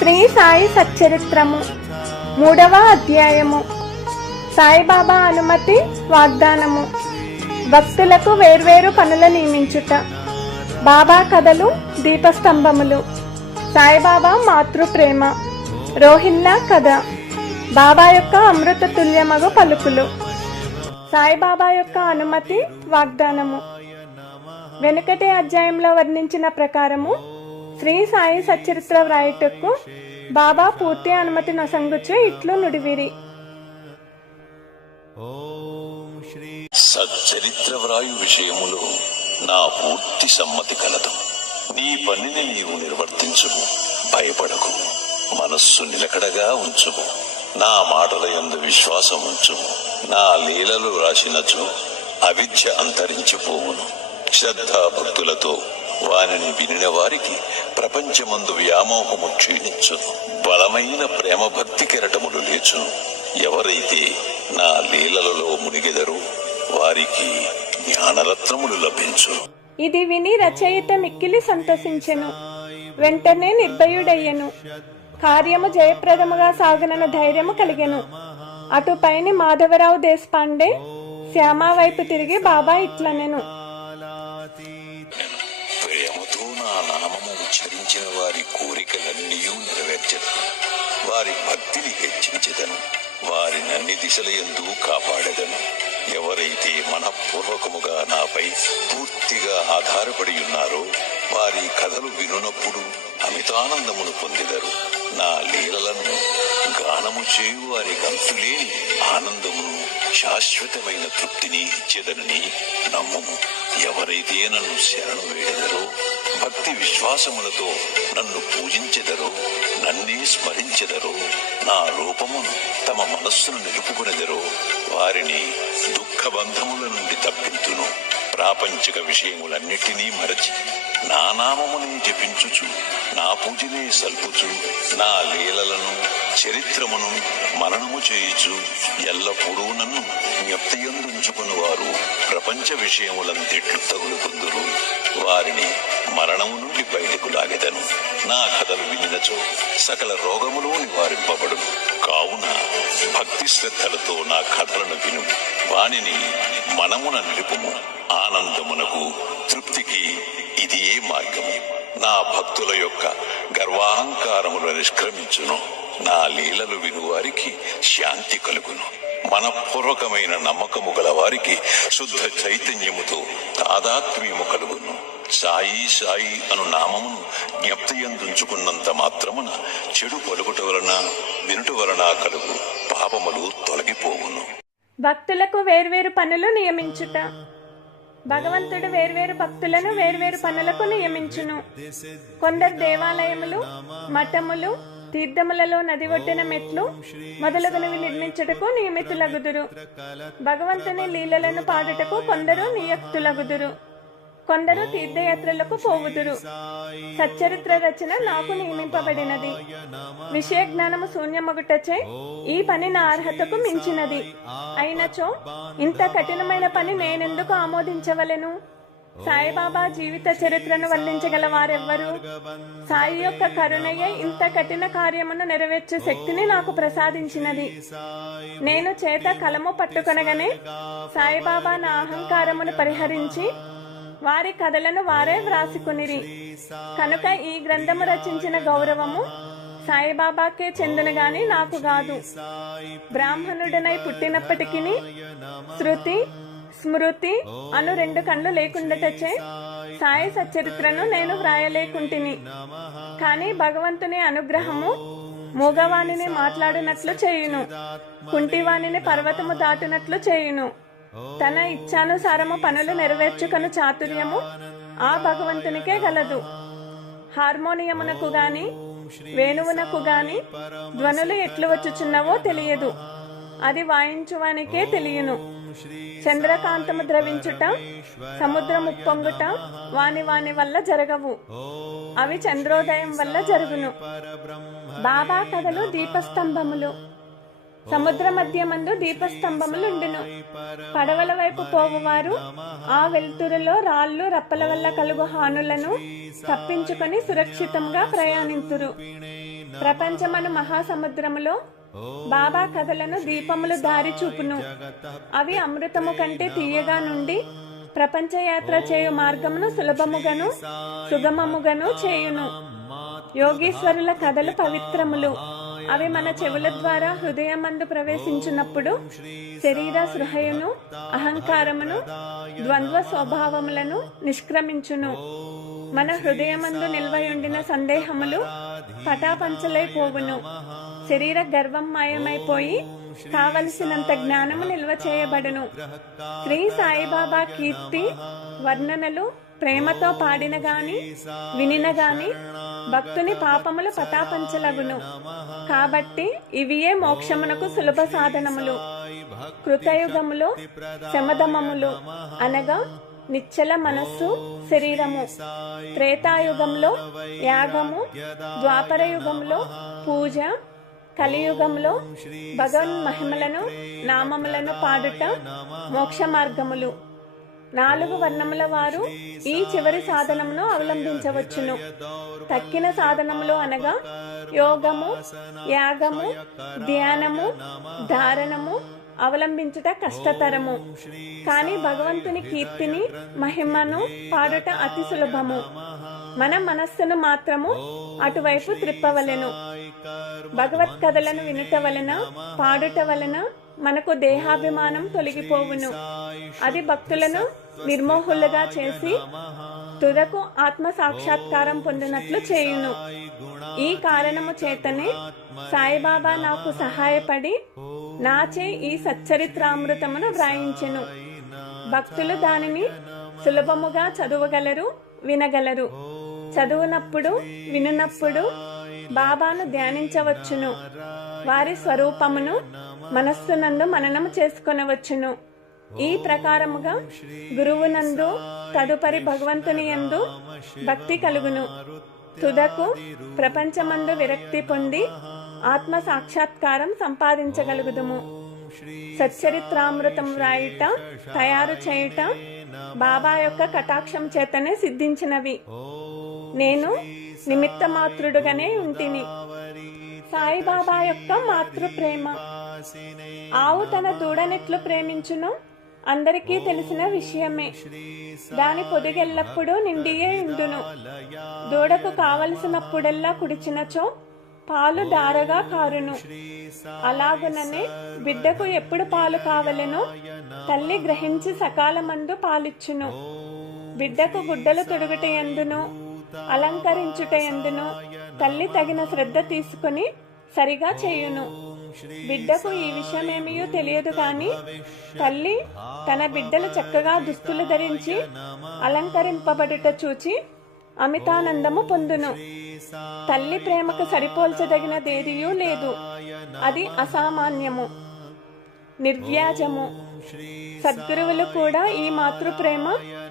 శ్రీ సాయి సచ్చరిత్రము. మూడవ అధ్యాయము. సాయిబాబా అనుమతి వాగ్దానము. భక్తులకు వేర్వేరు పనుల నియమించుట. బాబా కథలు దీపస్తంభములు. సాయిబాబా మాతృప్రేమ. రోహిల్లా కథ. బాబా యొక్క అమృత తుల్యమగు పలుకులు. సాయిబాబా యొక్క అనుమతి వాగ్దానము. వెనుకటి అధ్యాయంలో వర్ణించిన ప్రకారము శ్రీ సాయి సచరిత్ర వ్రాయుటకు బాబా పూర్తి అనుమతి నొసంగుచు ఇట్లు నుడివిరి. సచ్చరిత్ర వ్రాయు విషయములో నా పూర్తి సమ్మతి కలదు. నీ పనిని నీవు నిర్వర్తించుము. భయపడకు. మనస్సు నిలకడగా ఉంచుము. నా మాటల యందు విశ్వాసం ఉంచుము. నా లీలలు రాసినచు అవిద్య అంతరించిపోవును. శ్రద్ధా వారిని వినిన వారికి ప్రపంచమందు వ్యామోహము క్షీణించును. బలమైన ప్రేమ భక్తి కెరటములు లేచును. ఎవరైతే నా లీలలలో మునిగెదరో వారికి జ్ఞానరత్నములు లభించు ఇది విని రచయిత మిక్కిలి సంతోషించెను. వెంటనే నిర్భయుడయ్యను. కార్యము జయప్రదముగా సాగనన్న ధైర్యము కలిగెను. అటుపైని మాధవరావు దేశపాండే శ్యామ వైపు తిరిగి బాబా ఇట్లనెను. వారి కోరికలన్నీ వారి భక్తిని హెచ్చించదను. వారిని అన్ని దిశల ఎందు కాపాడదను. ఎవరైతే మనపూర్వకముగా నాపై పూర్తిగా ఆధారపడి ఉన్నారో వారి కథలు వినునప్పుడు అమితానందమును పొందిదరు. నా లీలలను గానము చేయు వారి అంతులేని ఆనందమును శాశ్వతమైన తృప్తిని ఇచ్చేదని నమ్ముము. ఎవరైతే నన్ను శరణు వేడెదరో భక్తి విశ్వాసములతో నన్ను పూజించెదరో నన్నే స్మరించెదరో నా రూపమును తమ మనస్సును నిలుపుకునెదరో వారిని దుఃఖ బంధముల నుండి తప్పించును. ప్రాపంచిక విషయములన్నిటినీ మరచి నా నామమునే జపించుచు నా పూజనే సల్పుచు నా లీలలను చరిత్రమును మననము చేయుచు ఎల్లప్పుడూ నన్ను జ్ఞప్తియందుంచుకుని వారు ప్రపంచ విషయములంతెట్లు తగులుకుందురు వారిని మరణము నుండి బయటకు లాగెదను. నా కథలు వినినచో సకల రోగములు నివారింపబడు కావున భక్తి శ్రద్ధలతో నా కథలను విను. వానిని మనమున నిలుపుము. ఆనందమునకు తృప్తికి ఇది ఏ మార్గము. నా భక్తుల యొక్క గర్వాహంకారములు నిష్క్రమించును. నా లీలలు విను వారికి శాంతి కలుగును. మనపూర్వకమైన నమ్మకము గల వారికి శుద్ధ చైతన్యముతో తాదాత్మ్యము కలుగును. సాయి సాయి అను నామమును జ్ఞప్తియందుంచుకున్నంత మాత్రమున చెడు పలుకుట వలన వినుట వలన కలుగు పాపములు తొలగిపోవును. భక్తులకు వేర్వేరు పనులు నియమించుట. భగవంతుడు వేర్వేరు భక్తులను వేర్వేరు పనులకు నియమించును. కొందరు దేవాలయములు మఠములు తీర్థములలో నది ఒడ్డిన మెట్లు మొదలగునవి నిర్మించుటకు నియమితులగుదురు. భగవంతుని లీలలను పాడుటకు కొందరు నియక్తులగుదురు. కొందరు తీర్థయాత్రలకు పోవుదురు. సచ్చరిత్ర రచన నాకు నియమింపబడినది. విషయ జ్ఞానము శూన్యమగుటచే ఈ పని నా అర్హతకు మించినది. అయినచో ఇంత కఠినమైన పని నేనెందుకు ఆమోదించవలెను? సాయిబాబా జీవిత చరిత్రను వర్ణించగల వారెవ్వరు? సాయి యొక్క కరుణయే ఇంత కఠిన కార్యమును నెరవేర్చే శక్తిని నాకు ప్రసాదించినది. నేను చేత కలము పట్టుకొనగానే సాయిబాబా నా అహంకారమును పరిహరించి వారి కథలను వారే వ్రాసుకునిరి. కనుక ఈ గ్రంథము రచించిన గౌరవము సాయిబాబాకే చెందిన గాని నాకు కాదు. బ్రాహ్మణుడనై పుట్టినప్పటికీ శృతి స్మృతి అను రెండు కళ్ళు లేకుండాటచే సాయి సచ్చరిత్రను నేను వ్రాయలేకుంటిని. కానీ భగవంతుని అనుగ్రహము మూగవాణిని మాట్లాడినట్లు చేయును. కుంటివాణిని పర్వతము దాటినట్లు చేయును. తన ఇచ్ఛానుసారము పనులు నెరవేర్చుకను చాతుర్యము ఆ భగవంతునికే గలదు. హార్మోనియమునకు గాని వేణువునకు గాని ధ్వనులు ఎట్లు వచ్చుచున్నవో తెలియదు. అది వాయించువానికే తెలియను. చంద్రకాంతము ద్రవించుట సముద్రం ఉప్పొంగుట వాని వాని వల్ల జరగవు. అవి చంద్రోదయం వల్ల జరుగును. బాబా కథలు దీపస్తంభములు. సముద్ర మధ్యమందు దీపస్తంభములుండును. పడవల వైపు పోవువారు ఆ వెలుతురులో రాళ్ళు రప్పల వల్ల కలుగు హానులను తప్పించుకొని సురక్షితంగా ప్రయాణింతురు. ప్రపంచమను మహాసముద్రములో బాబా కథలను దీపములు దారి చూపును. అవి అమృతము కంటే తీయగా నుండి ప్రపంచ యాత్ర చేయు మార్గమును సులభముగను సుగమముగను చేయును. యోగీశ్వరుల కథలు పవిత్రములు. అవి మన చెవుల ద్వారా హృదయమందు ప్రవేశించినప్పుడు శరీర సృహయును అహంకారమును ద్వంద్వ స్వభావములను నిష్క్రమించును. మన హృదయమందు నిల్వయుండిన సందేహములు పటాపంచలైపోవును. శరీర గర్వం మాయమైపోయి కావలసినంత జ్ఞానము నిల్వ చేయబడును. శ్రీ సాయిబాబా కీర్తి వర్ణనలు ప్రేమతో పాడిన గాని వినిన గాని భక్తుని పాపములు పటాపంచలగును. కాబట్టి ఇవియే మోక్షమునకు సులభ సాధనములు. కృతయుగములో శమధమములు అనగా నిచ్చల మనస్సు శరీరము. త్రేతాయుగంలో యాగము ద్వాపర యుగంలో పూజ కలియుగంలో భగవన్ మహిమలను నామములను పాడుట మోక్ష మార్గములు నాలుగు వర్ణముల వారు ఈ చివరి సాధనమును అవలంబించవచ్చును. తక్కిన సాధనములు అనగా యోగము యాగము ధ్యానము ధారణము అవలంబించుట కష్టతరము. కానీ భగవంతుని కీర్తిని మహిమను పాడుట అతి సులభము. మన మనస్సును మాత్రము అటువైపు త్రిప్పవలెను. భగవత్ కథలను వినుట వలన పాడుట వలన మనకు దేహాభిమానం తొలగిపోవును. అది భక్తులను నిర్మోహులుగా చేసి తుదకు ఆత్మ సాక్షాత్కారం పొందినట్లు చేయును. ఈ కారణము చేతనే సాయిబాబా నాకు సహాయపడి నాచే ఈ సచ్చరిత్రామృతమును వ్రాయించెను. భక్తులు దానిని సులభముగా చదువగలరు వినగలరు. చదువునప్పుడు వినునప్పుడు బాబాను ధ్యానించవచ్చును. వారి స్వరూపమును మనస్సునందు మననము చేసుకొనవచ్చును. ఈ ప్రకారముగా గురువునందు తదుపరి భగవంతుని యందు భక్తి కలుగును. తుదకు ప్రపంచమందు విరక్తి పొంది ఆత్మ సాక్షాత్కారం సంపాదించగలుగుదుము. సచ్చరిత్రామృతం వ్రాయుట తయారు చేయుట బాబా యొక్క కటాక్షం చేతనే సిద్ధించినవి. నేను నిమిత్త మాతృడుగానే ఉంటిని. సాయిబాబా యొక్క మాతృ ప్రేమ ఆవు తన దూడనెట్లు ప్రేమించును. అందరికీ తెలిసిన విషయమే. దాని పొదిగెల్లప్పుడూ నిండియే ఉండును. దూడకు కావలసినప్పుడల్లా కుడిచినచో పాలు దారగా కారును. అలాగుననే బిడ్డకు ఎప్పుడు పాలు కావలెనో తల్లి గ్రహించి సకాలమందు పాలిచ్చును. బిడ్డకు గుడ్డలు తొడుగుట ఎందును అలంకరించుట ఎందును? తల్లి తగిన శ్రద్ధ తీసుకుని సరిగా చేయును. బిడ్డకు ఈ విషయమేమియో తెలియదు కాని తల్లి తన బిడ్డలు చక్కగా దుస్తులు ధరించి అలంకరింపబడుట చూచి అమితానందము పొందును. తల్లి ప్రేమకు సరిపోల్చదగినదేదియూ లేదు. అది అసామాన్యము నిర్వ్యాజము. సద్గురువులు కూడా ఈ మాతృప్రేమ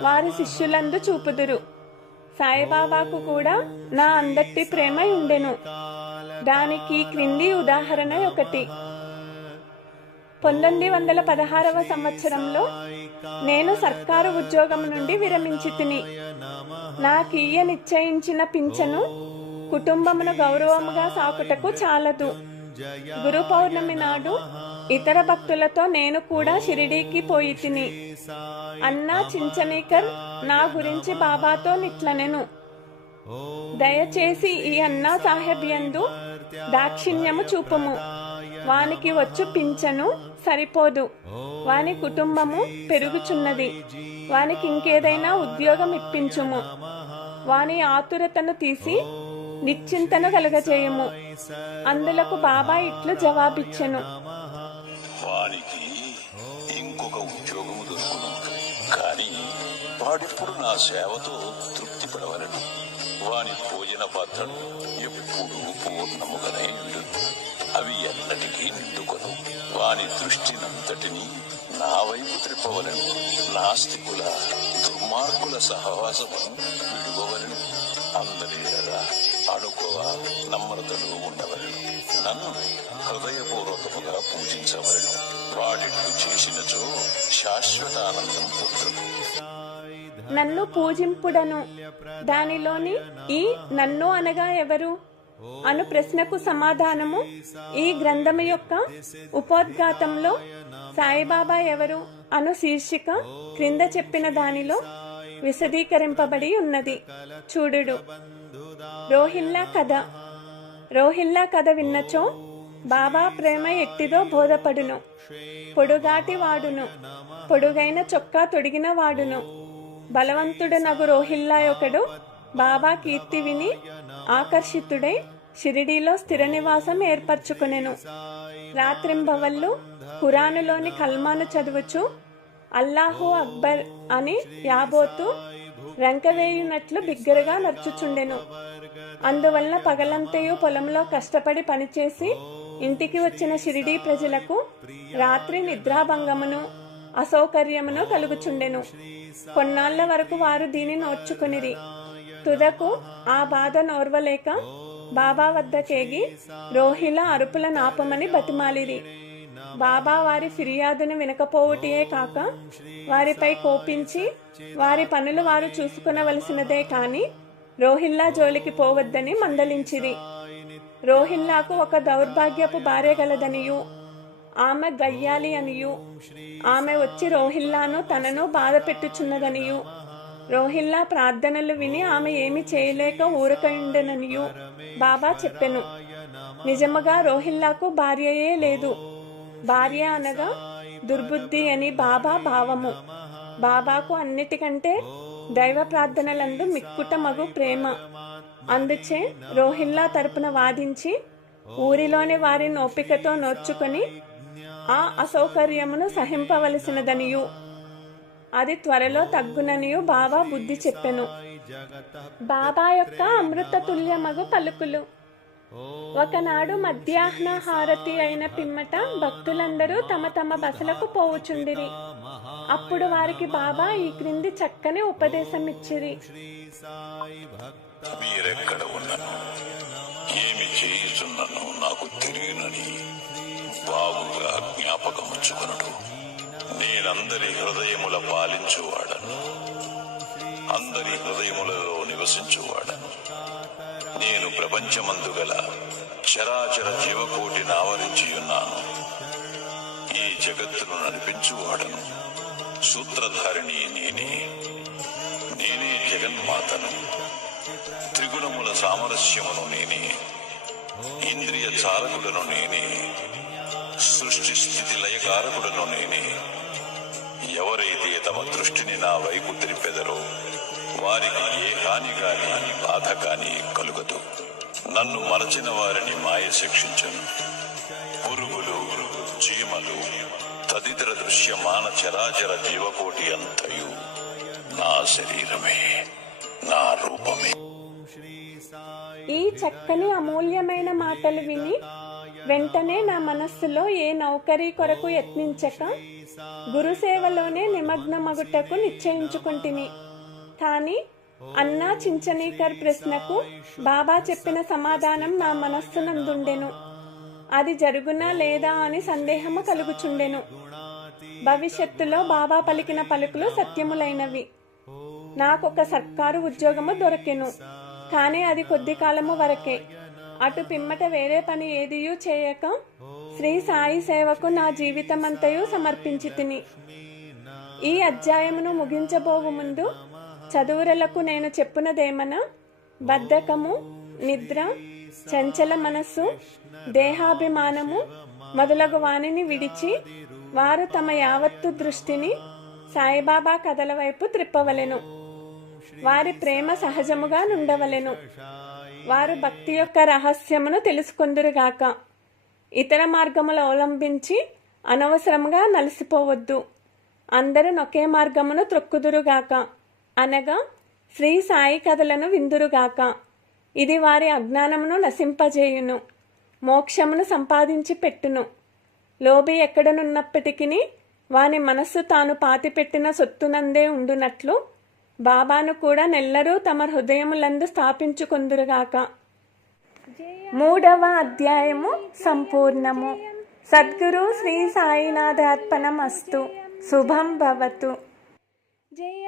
వారి శిష్యులందు చూపుదురు. సాయిబాబాకు కూడా నా అందట్టి ప్రేమ ఉండెను. దానికి క్రింది ఉదాహరణ ఒకటి. పంతొమ్మిది వందల పదహారవ సంవత్సరంలో నేను సర్కారు ఉద్యోగం నుండి విరమించి తిని నాకీయ నిశ్చయించిన పింఛను కుటుంబమును గౌరవముగా సాకుటకు చాలదు. గురు పౌర్ణమి నాడు ఇతర భక్తులతో నేను కూడా షిరిడీకి పోయి తిని. అన్నా చించనీకర్ నా గురించి బాబాతో నిట్లనెను. దయచేసి ఈ అన్నా సాహెబ్ యందు దాక్షిణ్యము చూపుము. వానికి వచ్చు పింఛను సరిపోదు. వాని కుటుంబము పెరుగుచున్నది. వానికి ఇంకేదైనా ఉద్యోగం ఇప్పించుము. వాని ఆతురతను తీసి నిశ్చింతను కలగజేయము. అందులకు బాబా ఇట్లు జవాబిచ్చెను. వానికి ఇంకొక ఉద్యోగము దొరుకును కానీ వాడిప్పుడు నా సేవతో తృప్తి పడవలను. వాని భోజన పాత్రలు ఎప్పుడూ పూర్ణముగానే ఉండు. అవి ఎన్నటికీ నిండుకొను. వాని దృష్టినంతటినీ నా వైపు త్రిప్పవలను. నాస్తికుల దుర్మార్గుల సహవాసమును విడువవలను. అందరి అనుకోవ నమ్రతలు ఉండవలను. నన్ను హృదయపూర్వకముగా పూజించవలను. వాడిట్లు చేసినచో శాశ్వత ఆనందం పొందును నన్ను పూజింపుడను. దానిలోని ఈ నన్ను అనగా ఎవరు? అను ప్రశ్నకు సమాధానము ఈ గ్రంథము యొక్క ఉపోద్ఘాతంలో సాయిబాబా ఎవరు? అను శీర్షిక క్రింద చెప్పిన దానిలో విశదీకరింపబడి ఉన్నది. చూడుడు. రోహిల్లా కథ. రోహిల్లా కథ విన్నచో బాబా ప్రేమ ఎట్టిదో బోధపడును. పొడుగాటి వాడును. పొడుగైన చొక్కా తొడిగిన వాడును. బలవంతుడు నగు రోహిల్లా ఒకడు బాబా కీర్తి విని ఆకర్షితుడై షిరిడీలో స్థిర నివాసం ఏర్పరచుకునెను. రాత్రింబవళ్ళు ఖురానులోని కల్మాను చదువుచు అల్లాహు అక్బర్ అని యాబోతూ వెంకవేయునట్లు బిగ్గరగా నడుచుచుండెను. అందువలన పగలంతయు పొలంలో కష్టపడి పనిచేసి ఇంటికి వచ్చిన షిరిడీ ప్రజలకు రాత్రి నిద్రాభంగమును అసౌకర్యమును కలుగుచుండెను. కొన్నాళ్ళ వరకు వారు దీనిని నోర్చుకునిరి తుదకు ఆ బాధ నోర్వలేక బాబా వద్దకేగి రోహిల అరుపుల నాపమని బతిమాలిరి. బాబా వారి ఫిర్యాదును వినకపోవుటియే కాక వారిపై కోపించి వారి పనులు వారు చూసుకునవలసినదే కాని రోహిల్లా జోలికి పోవద్దని మందలించిరి. రోహిల్లాకు ఒక దౌర్భాగ్యపు భార్య గలదనియు. ఆమె గయ్యాలి అనియు. ఆమె వచ్చి రోహిల్లాను తనను బాధ పెట్టుచున్నదనియు రోహిల్లా ప్రార్థనలు విని ఆమె ఏమి చేయలేక ఊరకండననియు బాబా చెప్పెను. నిజముగా రోహిల్లాకు భార్యయే లేదు. భార్య అనగా దుర్బుద్ధి అని బాబా భావము. బాబాకు అన్నిటికంటే దైవ ప్రార్థనలందు మిక్కుట మగు ప్రేమ. అందుచే రోహిల్లా తరపున వాదించి ఊరిలోని వారిని ఓపికతో నోర్చుకొని ఆ అసౌకర్యమును సహింపవలసినదనియు. అది త్వరలో తగ్గుననియు బాబా బుద్ధి చెప్పెను. బాబా యొక్క అమృత తుల్యమగు పలుకులు. ఒకనాడు మధ్యాహ్న హారతి అయిన పిమ్మట భక్తులందరూ తమ తమ బసలకు పోవుచుండిరి. అప్పుడు వారికి బాబా ఈ క్రింది చక్కని ఉపదేశం ఇచ్చిరి. మీరెక్కడ ఉన్నను? ఏమి చేయుచున్నను నాకు తెలియనని బాగుగా జ్ఞాపకముచ్చుకొనడు. నేనందరి హృదయముల పాలించువాడను. అందరి హృదయములలో నివసించువాడను. నేను ప్రపంచమందు గల చరాచర జీవకోటిని ఆవరించి ఉన్నాను. ఈ జగత్తును నడిపించువాడను. సూత్రధారిణి నేనే. నేనే జగన్మాతను. త్రిగుణముల సామరస్యమును నేనే. ఇంద్రియ చాలకుడను నేనే. సృష్టి స్థితి లయకారకుడను నేనే. ఎవరైతే తమ దృష్టిని నా వైపు త్రిపెదరో వారికి ఏ హాని కానీ బాధ కాని కలుగదు. నన్ను మరచిన వారిని మాయ శిక్షించను. పురుగులు చీమలు తదితర దృశ్యమాన చరాచర జీవకోటి అంతయు నా శరీరమే నా రూపమే. ఈ చక్కని అమూల్యమైన మాటలు విని వెంటనే నా మనస్సులో ఏ నౌకరీ కొరకు యత్నించక గురుసేవలోనే నిమగ్నమగుటకు నిశ్చయించుకుంటుని. కానీ అన్నా చించనీకర్ ప్రశ్నకు బాబా చెప్పిన సమాధానం నా మనస్సునందుండెను. అది జరుగునా లేదా అని సందేహము కలుగుచుండెను. భవిష్యత్తులో బాబా పలికిన పలుకులు సత్యములైనవి. నాకొక సర్కారు ఉద్యోగము దొరికెను. కానీ అది కొద్ది కాలము వరకే. అటు పిమ్మట వేరే పని ఏదియూ చేయక శ్రీ సాయి సేవకు నా జీవితమంతయు సమర్పించి తిని ఈ అధ్యాయమును ముగించబోవు ముందు చదువురలకు నేను చెప్పునదేమన బద్ధకము నిద్ర చంచల మనస్సు దేహాభిమానము మొదలగు వానిని విడిచి వారు తమ యావత్తు దృష్టిని సాయిబాబా కథల వైపు త్రిప్పవలెను. వారి ప్రేమ సహజముగా నుండవలెను. వారు భక్తి యొక్క రహస్యమును తెలుసుకొందురుగాక. ఇతర మార్గములు అవలంబించి అనవసరంగా నలిసిపోవద్దు. అందరూ ఒకే మార్గమును త్రొక్కుదురుగాక. అనగా శ్రీ సాయి కథలను విందురుగాక. ఇది వారి అజ్ఞానమును నశింపజేయును మోక్షమును సంపాదించి పెట్టును. లోబి ఎక్కడనున్నప్పటికీ వాని మనస్సు తాను పాతిపెట్టిన సొత్తునందే ఉండునట్లు బాబాను కూడా నెల్లరూ తమ హృదయములందు స్థాపించుకొందురుగాక. మూడవ అధ్యాయము సంపూర్ణము. సద్గురు శ్రీ సాయినాథార్పణమస్తు. శుభం భవతు. జయ